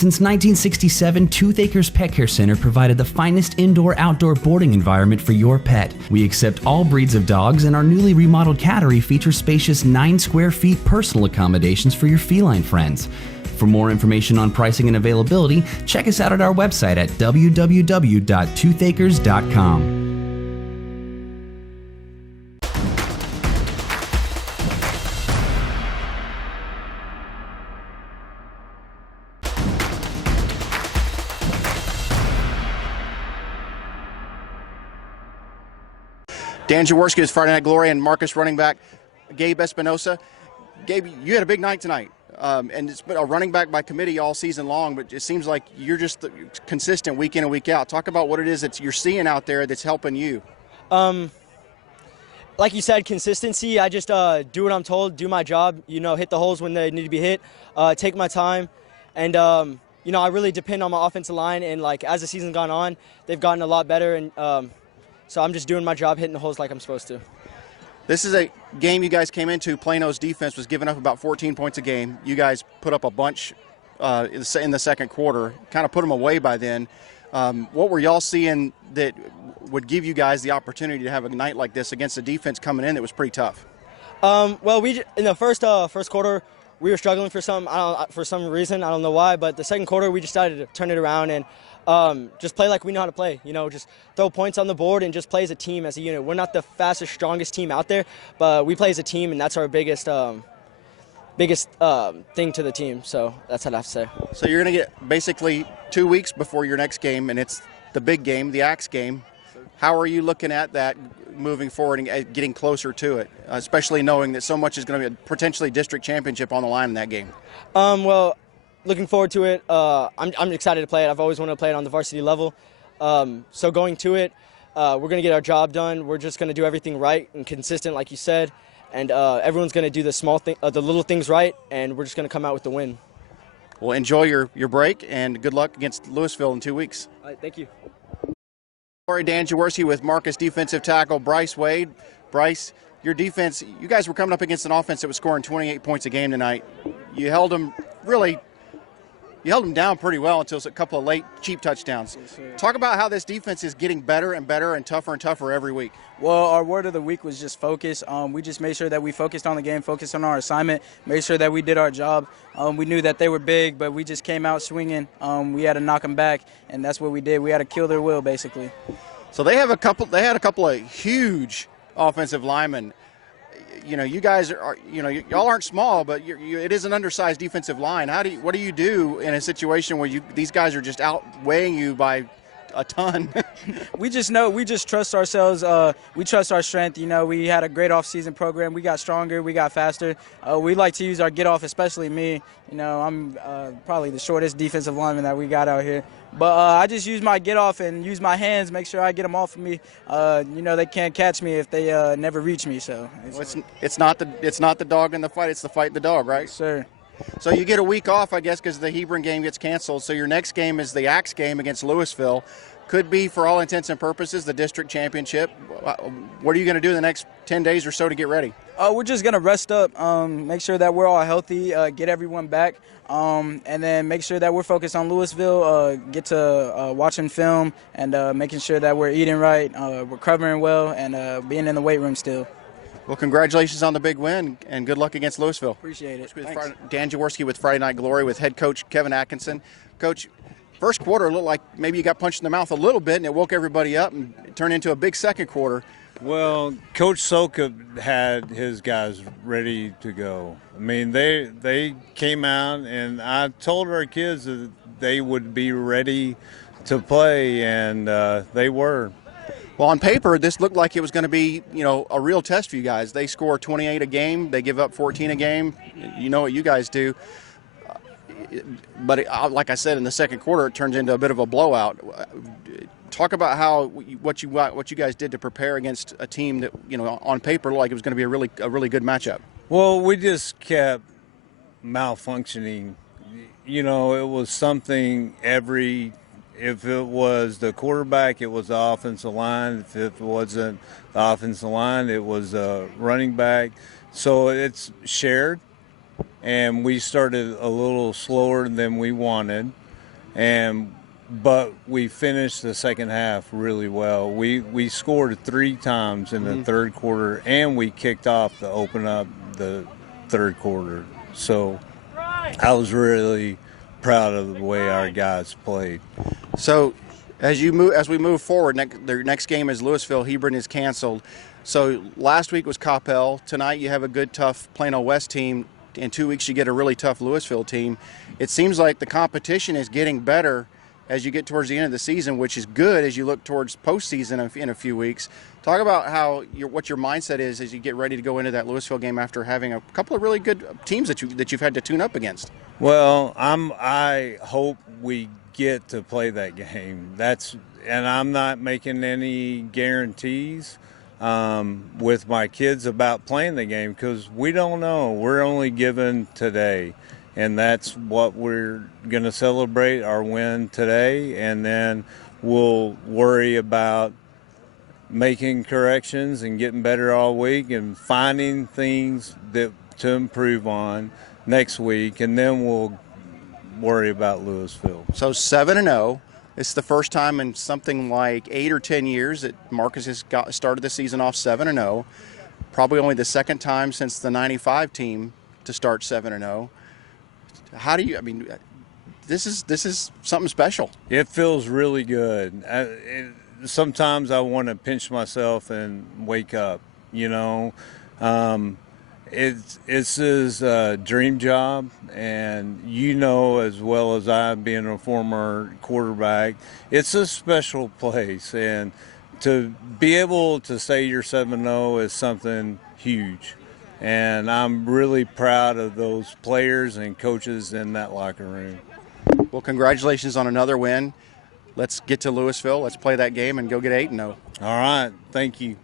Since 1967, Tooth Acres Pet Care Center provided the finest indoor-outdoor boarding environment for your pet. We accept all breeds of dogs, and our newly remodeled cattery features spacious 9 square feet personal accommodations for your feline friends. For more information on pricing and availability, check us out at our website at www.toothacres.com. Dan Jaworski is Friday Night Glory, and Marcus running back Gabe Espinoza. Gabe, you had a big night tonight, and it's been a running back by committee all season long, but it seems like you're just consistent week in and week out. Talk about what it is that you're seeing out there that's helping you. Like you said, consistency. I just do what I'm told, do my job, hit the holes when they need to be hit, take my time, and I really depend on my offensive line, and as the season's gone on, they've gotten a lot better, and so I'm just doing my job, hitting the holes like I'm supposed to. This is a game you guys came into. Plano's defense was giving up about 14 points a game. You guys put up a bunch in the second quarter, kind of put them away by then. What were y'all seeing that would give you guys the opportunity to have a night like this against a defense coming in that was pretty tough? Well, in the first quarter, we were struggling for some reason. I don't know why, but the second quarter we just decided to turn it around and just play like we know how to play. Just throw points on the board and just play as a team, as a unit. We're not the fastest, strongest team out there, but we play as a team, and that's our biggest thing to the team. So that's what I have to say. So you're going to get basically 2 weeks before your next game, and it's the big game, the Axe game. How are you looking at that moving forward and getting closer to it, especially knowing that so much is going to be a potentially district championship on the line in that game? Well, looking forward to it. I'm excited to play it. I've always wanted to play it on the varsity level. So going to it, we're going to get our job done. We're just going to do everything right and consistent, like you said. And everyone's going to do the little things right, and we're just going to come out with the win. Well, enjoy your break, and good luck against Louisville in 2 weeks. All right, thank you. Dan Jaworski with Marcus defensive tackle Bryce Wade. Bryce, your defense, you guys were coming up against an offense that was scoring 28 points a game tonight. You held them down pretty well until a couple of late, cheap touchdowns. Yes, talk about how this defense is getting better and better and tougher every week. Well, our word of the week was just focus. We just made sure that we focused on the game, focused on our assignment, made sure that we did our job. We knew that they were big, but we just came out swinging. We had to knock them back, and that's what we did. We had to kill their will, basically. So they had a couple of huge offensive linemen. You guys are, y'all aren't small, but it is an undersized defensive line. What do you do in a situation where these guys are just outweighing you by a ton? We just trust ourselves. We trust our strength. We had a great off-season program. We got stronger. We got faster. We like to use our get-off, especially me. I'm probably the shortest defensive lineman that we got out here. But I just use my get-off and use my hands, make sure I get them off of me. They can't catch me if they never reach me. So it's not the dog in the fight. It's the fight the dog, right? Yes, sir. So you get a week off, I guess, because the Hebron game gets canceled. So your next game is the Axe game against Louisville. Could be, for all intents and purposes, the district championship. What are you going to do the next 10 days or so to get ready? We're just going to rest up, make sure that we're all healthy, get everyone back, and then make sure that we're focused on Louisville, get to watching film and making sure that we're eating right, we're covering well, and being in the weight room still. Well, congratulations on the big win, and good luck against Louisville. Appreciate it. Dan Jaworski with Friday Night Glory with head coach Kevin Atkinson. Coach, first quarter looked like maybe you got punched in the mouth a little bit, and it woke everybody up and it turned into a big second quarter. Well, Coach Soka had his guys ready to go. I mean, they came out, and I told our kids that they would be ready to play, and they were. Well, on paper, this looked like it was going to be, a real test for you guys. They score 28 a game. They give up 14 a game. You know what you guys do. But like I said, in the second quarter, it turns into a bit of a blowout. Talk about what you guys did to prepare against a team that, on paper, looked like it was going to be a really good matchup. Well, we just kept malfunctioning. It was something if it was the quarterback, it was the offensive line. If it wasn't the offensive line, it was running back. So it's shared, and we started a little slower than we wanted. But we finished the second half really well. We scored 3 times in the third quarter, and we kicked off to open up the third quarter. So I was really proud of the way our guys played. So as we move forward, their next game is Louisville. Hebron is canceled. So last week was Coppell. Tonight you have a good, tough Plano West team. In 2 weeks you get a really tough Louisville team. It seems like the competition is getting better as you get towards the end of the season, which is good as you look towards postseason in a few weeks. Talk about what your mindset is as you get ready to go into that Louisville game after having a couple of really good teams that you've had to tune up against. Well, I hope we get to play that game. And I'm not making any guarantees with my kids about playing the game because we don't know. We're only given today. And that's what we're going to celebrate, our win today, and then we'll worry about making corrections and getting better all week and finding things to improve on next week, and then we'll worry about Louisville. So 7-0. It's the first time in something like 8 or 10 years that Marcus has started the season off 7-0. Probably only the second time since the 95 team to start 7-0. How do you? I mean, this is something special. It feels really good. Sometimes I want to pinch myself and wake up. You know, it's his dream job, and you know as well as I, being a former quarterback, it's a special place, and to be able to say you're 7-0 is something huge. And I'm really proud of those players and coaches in that locker room. Well, congratulations on another win. Let's get to Louisville. Let's play that game and go get 8-0. All right. Thank you.